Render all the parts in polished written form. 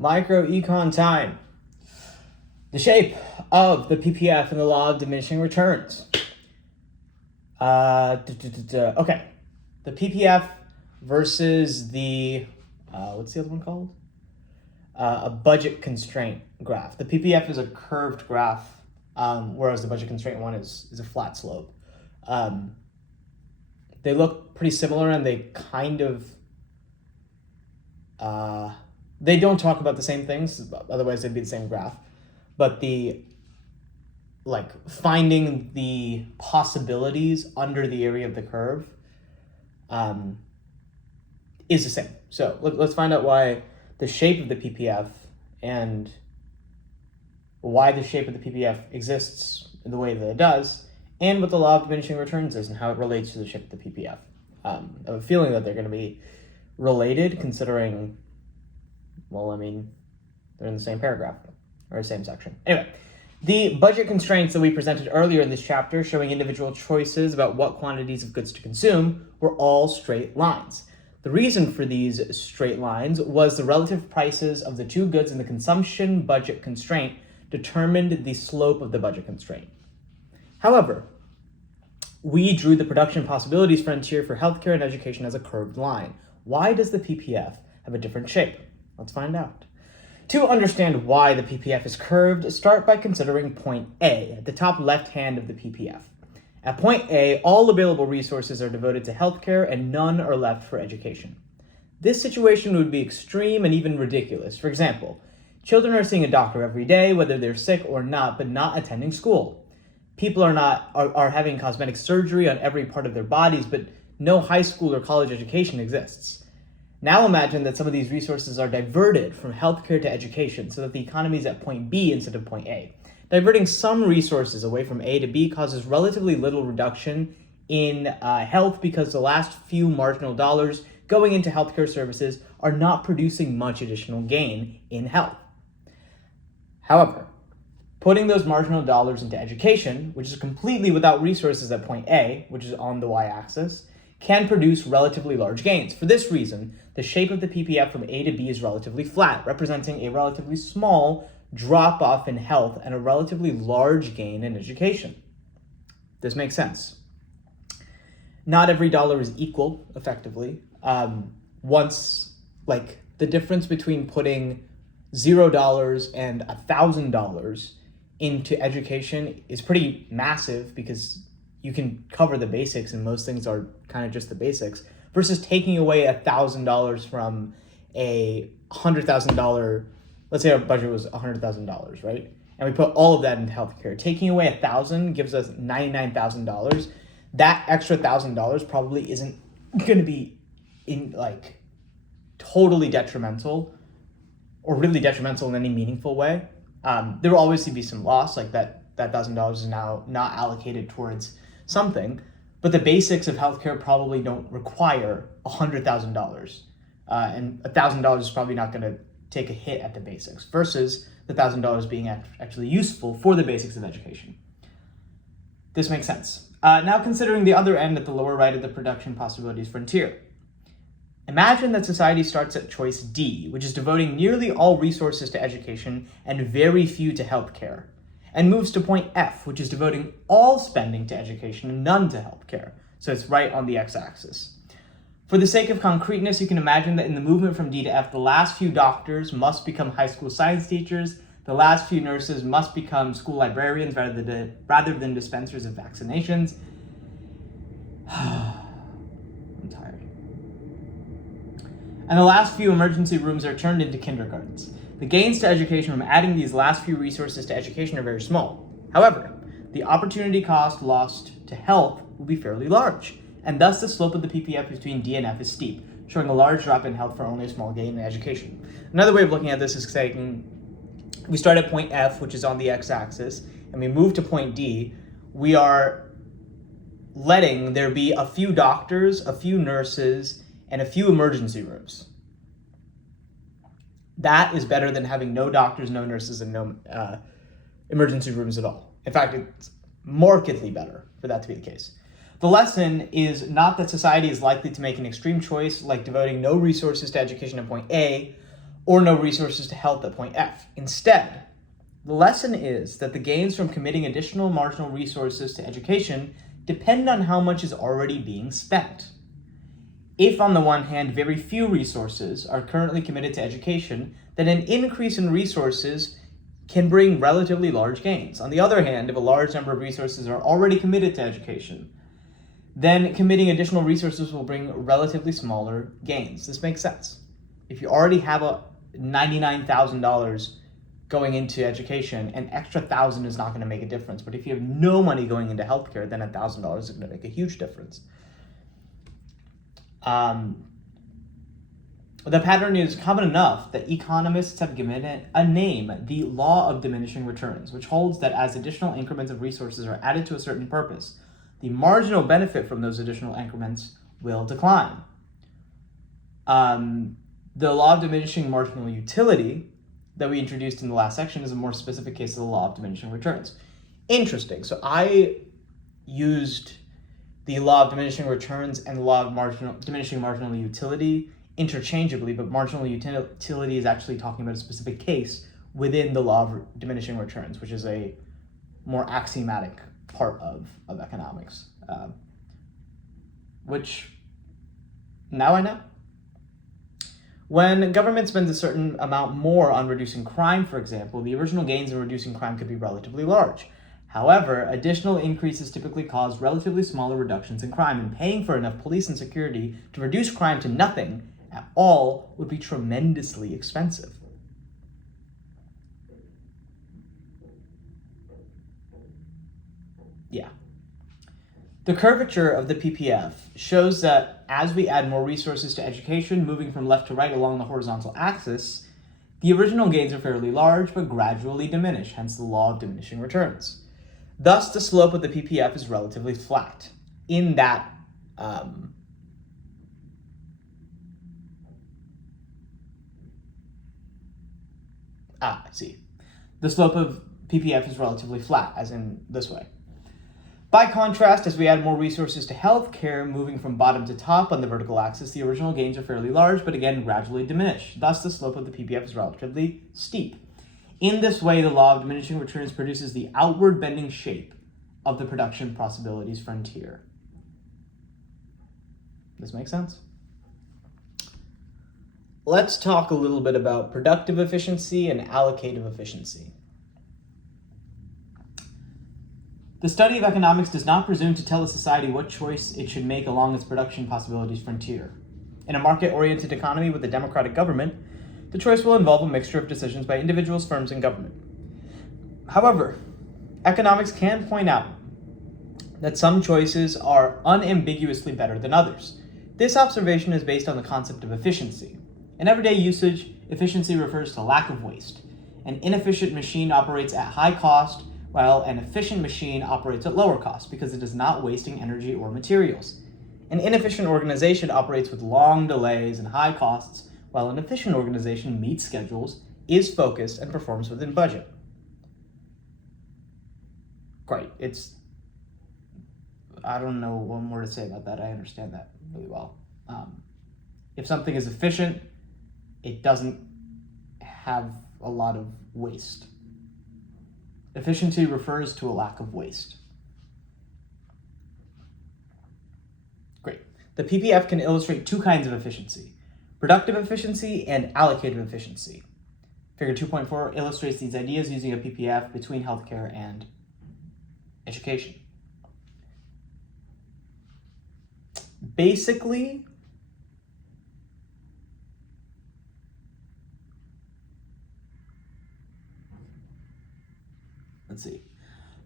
Microecon time. The shape of the PPF and the law of diminishing returns. Okay. The PPF versus the, what's the other one called? A budget constraint graph. The PPF is a curved graph, whereas the budget constraint one is a flat slope. They look pretty similar, and they kind of, they don't talk about the same things, otherwise they'd be the same graph. But the, finding the possibilities under the area of the curve is the same. So let's find out why the shape of the PPF and why the shape of the PPF exists in the way that it does, and what the law of diminishing returns is and how it relates to the shape of the PPF. I have a feeling that they're going to be related, considering, well, I mean, they're in the same paragraph or the same section. Anyway, the budget constraints that we presented earlier in this chapter, showing individual choices about what quantities of goods to consume, were all straight lines. The reason for these straight lines was the relative prices of the two goods in the consumption budget constraint determined the slope of the budget constraint. However, we drew the production possibilities frontier for healthcare and education as a curved line. Why does the PPF have a different shape? Let's find out. To understand why the PPF is curved, start by considering point A at the top left hand of the PPF. At point A, all available resources are devoted to healthcare and none are left for education. This situation would be extreme and even ridiculous. For example, children are seeing a doctor every day, whether they're sick or not, but not attending school. People are having cosmetic surgery on every part of their bodies, but no high school or college education exists. Now imagine that some of these resources are diverted from healthcare to education so that the economy is at point B instead of point A. Diverting some resources away from A to B causes relatively little reduction in health because the last few marginal dollars going into healthcare services are not producing much additional gain in health. However, putting those marginal dollars into education, which is completely without resources at point A, which is on the y-axis, can produce relatively large gains. For this reason, the shape of the PPF from A to B is relatively flat, representing a relatively small drop-off in health and a relatively large gain in education. This makes sense. Not every dollar is equal, effectively. The difference between putting $0 and $1,000 into education is pretty massive because you can cover the basics and most things are kind of just the basics, versus taking away $1,000 from a $100,000, let's say our budget was $100,000, right? And we put all of that into healthcare. Taking away $1,000 gives us $99,000. That extra $1,000 probably isn't going to be totally detrimental or really detrimental in any meaningful way. There will obviously be some loss, like that $1,000 is now not allocated towards something, but the basics of healthcare probably don't require $100,000, and $1,000 is probably not going to take a hit at the basics, versus the $1,000 being actually useful for the basics of education. This makes sense. Now considering the other end at the lower right of the production possibilities frontier. Imagine that society starts at choice D, which is devoting nearly all resources to education and very few to healthcare, and moves to point F, which is devoting all spending to education and none to healthcare. So it's right on the x-axis. For the sake of concreteness, you can imagine that in the movement from D to F, the last few doctors must become high school science teachers, the last few nurses must become school librarians rather than dispensers of vaccinations. I'm tired. And the last few emergency rooms are turned into kindergartens. The gains to education from adding these last few resources to education are very small. However, the opportunity cost lost to health will be fairly large, and thus the slope of the PPF between D and F is steep, showing a large drop in health for only a small gain in education. Another way of looking at this is saying we start at point F, which is on the x-axis, and we move to point D. We are letting there be a few doctors, a few nurses, and a few emergency rooms. That is better than having no doctors, no nurses, and no emergency rooms at all. In fact, it's markedly better for that to be the case. The lesson is not that society is likely to make an extreme choice like devoting no resources to education at point A, or no resources to health at point F. Instead, the lesson is that the gains from committing additional marginal resources to education depend on how much is already being spent. If, on the one hand, very few resources are currently committed to education, then an increase in resources can bring relatively large gains. On the other hand, if a large number of resources are already committed to education, then committing additional resources will bring relatively smaller gains. This makes sense. If you already have a $99,000 going into education, an extra $1,000 is not going to make a difference. But if you have no money going into healthcare, then $1,000 is going to make a huge difference. The pattern is common enough that economists have given it a name, the law of diminishing returns, which holds that as additional increments of resources are added to a certain purpose, the marginal benefit from those additional increments will decline. The law of diminishing marginal utility that we introduced in the last section is a more specific case of the law of diminishing returns. Interesting. So I used the law of diminishing returns and the law of diminishing marginal utility interchangeably, but marginal utility is actually talking about a specific case within the law of diminishing returns, which is a more axiomatic part of economics, which now I know. When government spends a certain amount more on reducing crime, for example, the original gains in reducing crime could be relatively large. However, additional increases typically cause relatively smaller reductions in crime, and paying for enough police and security to reduce crime to nothing at all would be tremendously expensive. Yeah. The curvature of the PPF shows that as we add more resources to education, moving from left to right along the horizontal axis, the original gains are fairly large but gradually diminish, hence the law of diminishing returns. Thus, the slope of the PPF is relatively flat in that I see. The slope of PPF is relatively flat, as in this way. By contrast, as we add more resources to healthcare, moving from bottom to top on the vertical axis, the original gains are fairly large, but again, gradually diminish. Thus, the slope of the PPF is relatively steep. In this way, the law of diminishing returns produces the outward bending shape of the production possibilities frontier. This makes sense? Let's talk a little bit about productive efficiency and allocative efficiency. The study of economics does not presume to tell a society what choice it should make along its production possibilities frontier. In a market-oriented economy with a democratic government, the choice will involve a mixture of decisions by individuals, firms, and government. However, economics can point out that some choices are unambiguously better than others. This observation is based on the concept of efficiency. In everyday usage, efficiency refers to lack of waste. An inefficient machine operates at high cost, while an efficient machine operates at lower cost because it is not wasting energy or materials. An inefficient organization operates with long delays and high costs, while an efficient organization meets schedules, is focused, and performs within budget. Great. I don't know what more to say about that. I understand that really well. If something is efficient, it doesn't have a lot of waste. Efficiency refers to a lack of waste. Great. The PPF can illustrate two kinds of efficiency: productive efficiency and allocative efficiency. Figure 2.4 illustrates these ideas using a PPF between healthcare and education. Basically, let's see.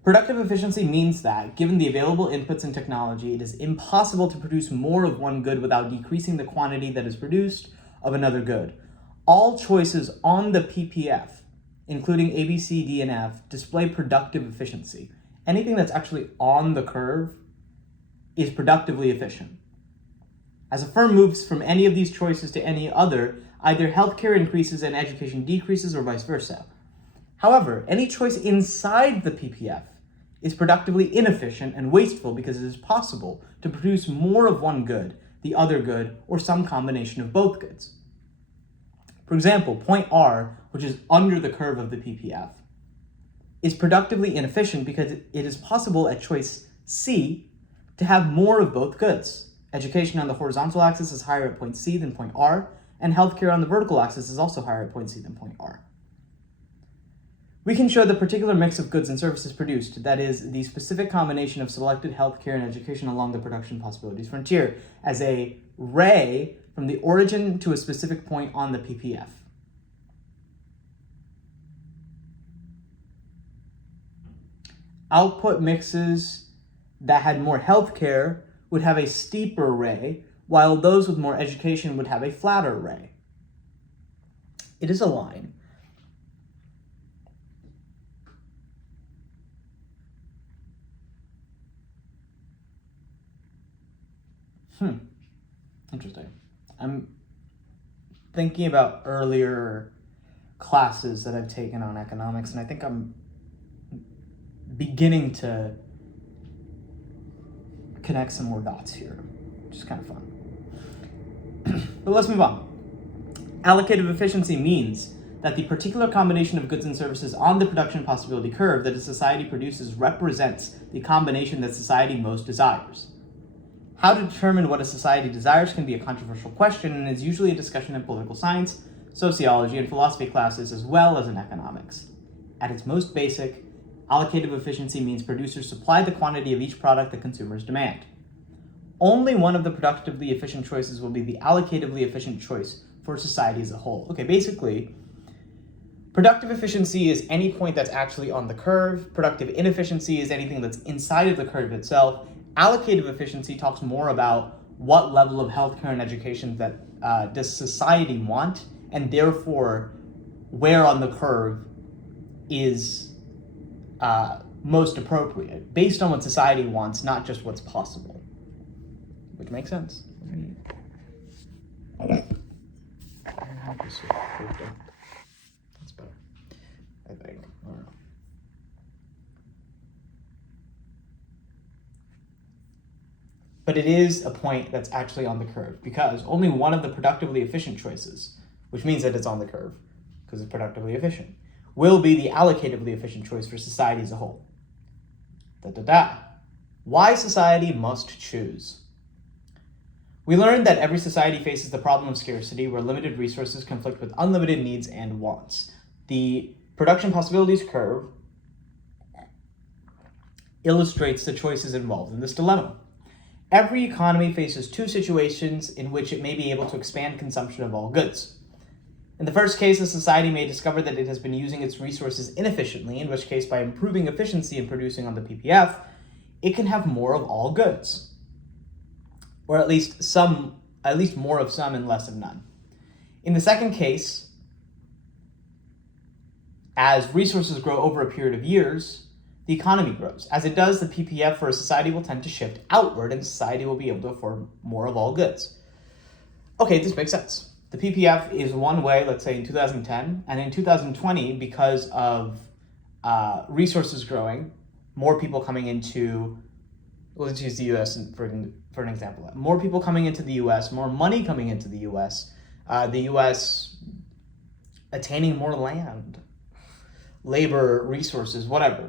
Productive efficiency means that, given the available inputs and technology, it is impossible to produce more of one good without decreasing the quantity that is produced of another good. All choices on the PPF, including A, B, C, D, and F, display productive efficiency. Anything that's actually on the curve is productively efficient. As a firm moves from any of these choices to any other, either healthcare increases and education decreases or vice versa. However, any choice inside the PPF is productively inefficient and wasteful because it is possible to produce more of one good, the other good, or some combination of both goods. For example, point R, which is under the curve of the PPF, is productively inefficient because it is possible at choice C to have more of both goods. Education on the horizontal axis is higher at point C than point R, and healthcare on the vertical axis is also higher at point C than point R. We can show the particular mix of goods and services produced, that is, the specific combination of selected healthcare and education along the production possibilities frontier, as a ray from the origin to a specific point on the PPF. Output mixes that had more healthcare would have a steeper ray, while those with more education would have a flatter ray. It is a line. Interesting. I'm thinking about earlier classes that I've taken on economics, and I think I'm beginning to connect some more dots here, which is kind of fun. But let's move on. Allocative efficiency means that the particular combination of goods and services on the production possibility curve that a society produces represents the combination that society most desires. How to determine what a society desires can be a controversial question and is usually a discussion in political science, sociology, and philosophy classes, as well as in economics. At its most basic, allocative efficiency means producers supply the quantity of each product that consumers demand. Only one of the productively efficient choices will be the allocatively efficient choice for society as a whole. Okay, basically, productive efficiency is any point that's actually on the curve. Productive inefficiency is anything that's inside of the curve itself. Allocative efficiency talks more about what level of healthcare and education that does society want, and therefore where on the curve is most appropriate, based on what society wants, not just what's possible. Which makes sense. That's better, I think. I don't know. But it is a point that's actually on the curve, because only one of the productively efficient choices, which means that it's on the curve, because it's productively efficient, will be the allocatively efficient choice for society as a whole. Why society must choose. We learned that every society faces the problem of scarcity, where limited resources conflict with unlimited needs and wants. The production possibilities curve illustrates the choices involved in this dilemma. Every economy faces two situations in which it may be able to expand consumption of all goods. In the first case, a society may discover that it has been using its resources inefficiently, in which case, by improving efficiency in producing on the PPF, it can have more of all goods. Or at least more of some and less of none. In the second case, as resources grow over a period of years, the economy grows. As it does, the PPF for a society will tend to shift outward, and society will be able to afford more of all goods. Okay, this makes sense. The PPF is one way, let's say in 2010, and in 2020, because of resources growing, more people coming into, let's use the US for an example. More people coming into the US, more money coming into the US attaining more land, labor, resources, whatever.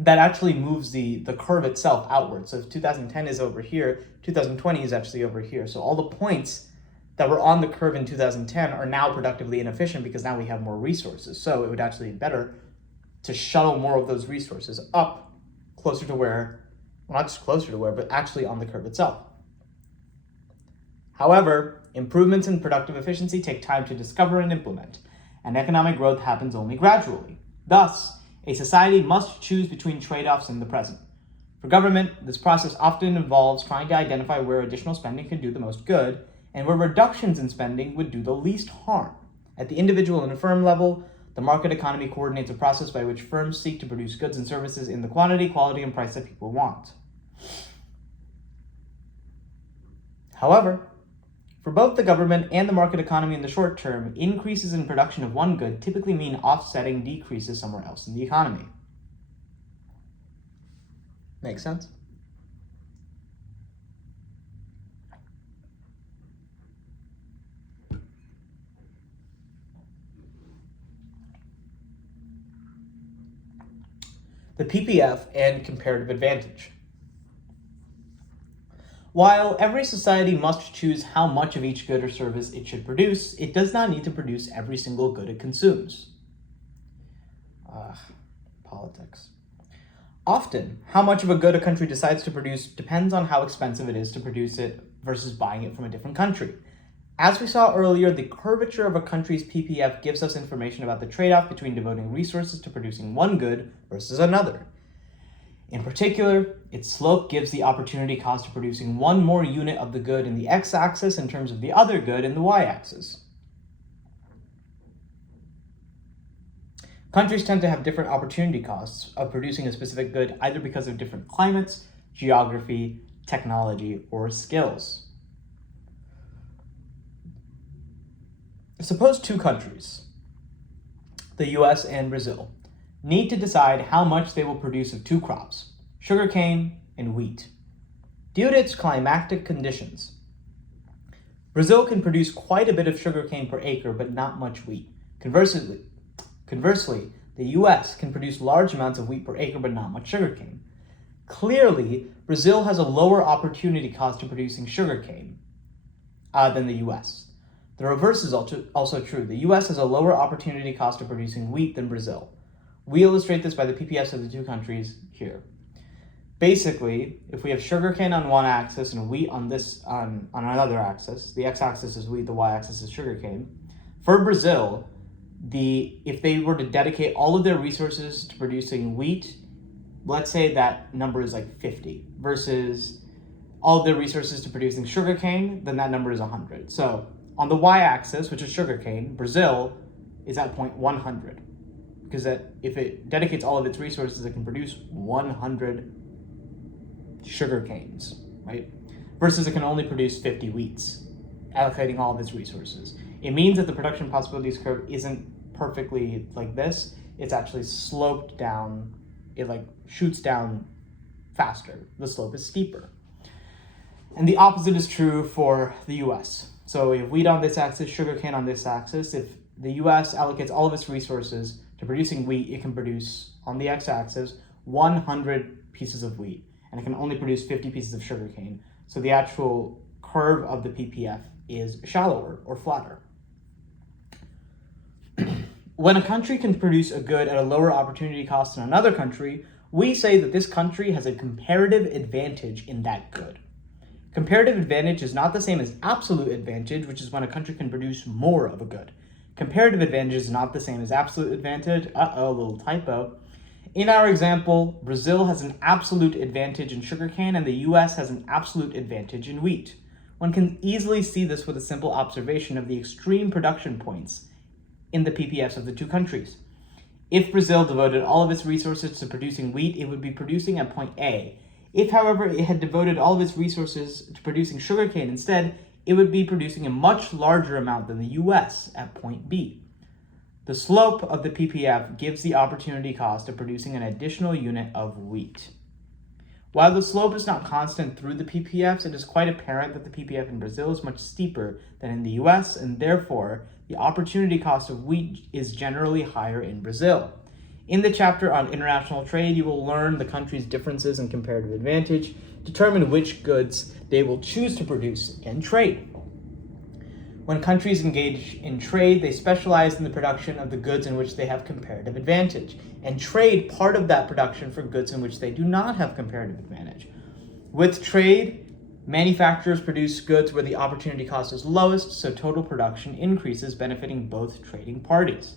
That actually moves the curve itself outward. So if 2010 is over here, 2020 is actually over here. So all the points that were on the curve in 2010 are now productively inefficient because now we have more resources. So it would actually be better to shuttle more of those resources up closer to where, well, not just closer to where, but actually on the curve itself. However, improvements in productive efficiency take time to discover and implement, and economic growth happens only gradually. Thus, a society must choose between trade-offs in the present. For government, this process often involves trying to identify where additional spending can do the most good, and where reductions in spending would do the least harm. At the individual and firm level, the market economy coordinates a process by which firms seek to produce goods and services in the quantity, quality, and price that people want. However, for both the government and the market economy in the short term, increases in production of one good typically mean offsetting decreases somewhere else in the economy. Make sense? the PPF and comparative advantage. While every society must choose how much of each good or service it should produce, it does not need to produce every single good it consumes. Politics. Often, how much of a good a country decides to produce depends on how expensive it is to produce it versus buying it from a different country. As we saw earlier, the curvature of a country's PPF gives us information about the trade-off between devoting resources to producing one good versus another. In particular, its slope gives the opportunity cost of producing one more unit of the good in the x-axis in terms of the other good in the y-axis. Countries tend to have different opportunity costs of producing a specific good either because of different climates, geography, technology, or skills. Suppose two countries, the US and Brazil, need to decide how much they will produce of two crops, sugarcane and wheat. Due to its climatic conditions, Brazil can produce quite a bit of sugarcane per acre, but not much wheat. Conversely, the US can produce large amounts of wheat per acre, but not much sugarcane. Clearly, Brazil has a lower opportunity cost of producing sugarcane than the US. The reverse is also true. The US has a lower opportunity cost of producing wheat than Brazil. We illustrate this by the PPFs of the two countries here. Basically, if we have sugarcane on one axis and wheat on another axis, the x-axis is wheat, the y-axis is sugarcane. For Brazil, if they were to dedicate all of their resources to producing wheat, let's say that number is like 50, versus all of their resources to producing sugarcane, then that number is 100. So on the y-axis, which is sugarcane, Brazil is at point 100, because if it dedicates all of its resources, it can produce 100 sugar canes, right? Versus it can only produce 50 wheats, allocating all of its resources. It means that the production possibilities curve isn't perfectly like this. It's actually sloped down. It shoots down faster. The slope is steeper. And the opposite is true for the US. So we have wheat on this axis, sugarcane on this axis. If the US allocates all of its resources to producing wheat, it can produce, on the x-axis, 100 pieces of wheat. And it can only produce 50 pieces of sugarcane. So the actual curve of the PPF is shallower or flatter. When a country can produce a good at a lower opportunity cost than another country, we say that this country has a comparative advantage in that good. Comparative advantage is not the same as absolute advantage, which is when a country can produce more of a good. Comparative advantage is not the same as absolute advantage. Little typo. In our example, Brazil has an absolute advantage in sugarcane and the US has an absolute advantage in wheat. One can easily see this with a simple observation of the extreme production points in the PPFs of the two countries. If Brazil devoted all of its resources to producing wheat, it would be producing at point A. If, however, it had devoted all of its resources to producing sugarcane instead, it would be producing a much larger amount than the US at point B. The slope of the PPF gives the opportunity cost of producing an additional unit of wheat. While the slope is not constant through the PPFs, it is quite apparent that the PPF in Brazil is much steeper than in the US, and therefore, the opportunity cost of wheat is generally higher in Brazil. In the chapter on international trade, you will learn the country's differences in comparative advantage, determine which goods they will choose to produce and trade. When countries engage in trade, they specialize in the production of the goods in which they have comparative advantage, and trade part of that production for goods in which they do not have comparative advantage. With trade, manufacturers produce goods where the opportunity cost is lowest, so total production increases, benefiting both trading parties.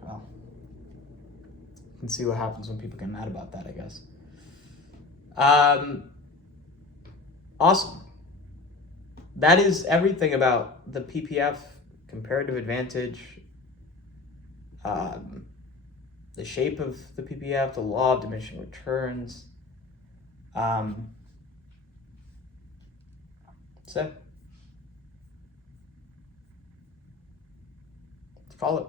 Well, you can see what happens when people get mad about that, I guess. Awesome. That is everything about the PPF, comparative advantage, the shape of the PPF, the law of diminishing returns. That's it. Let's follow it.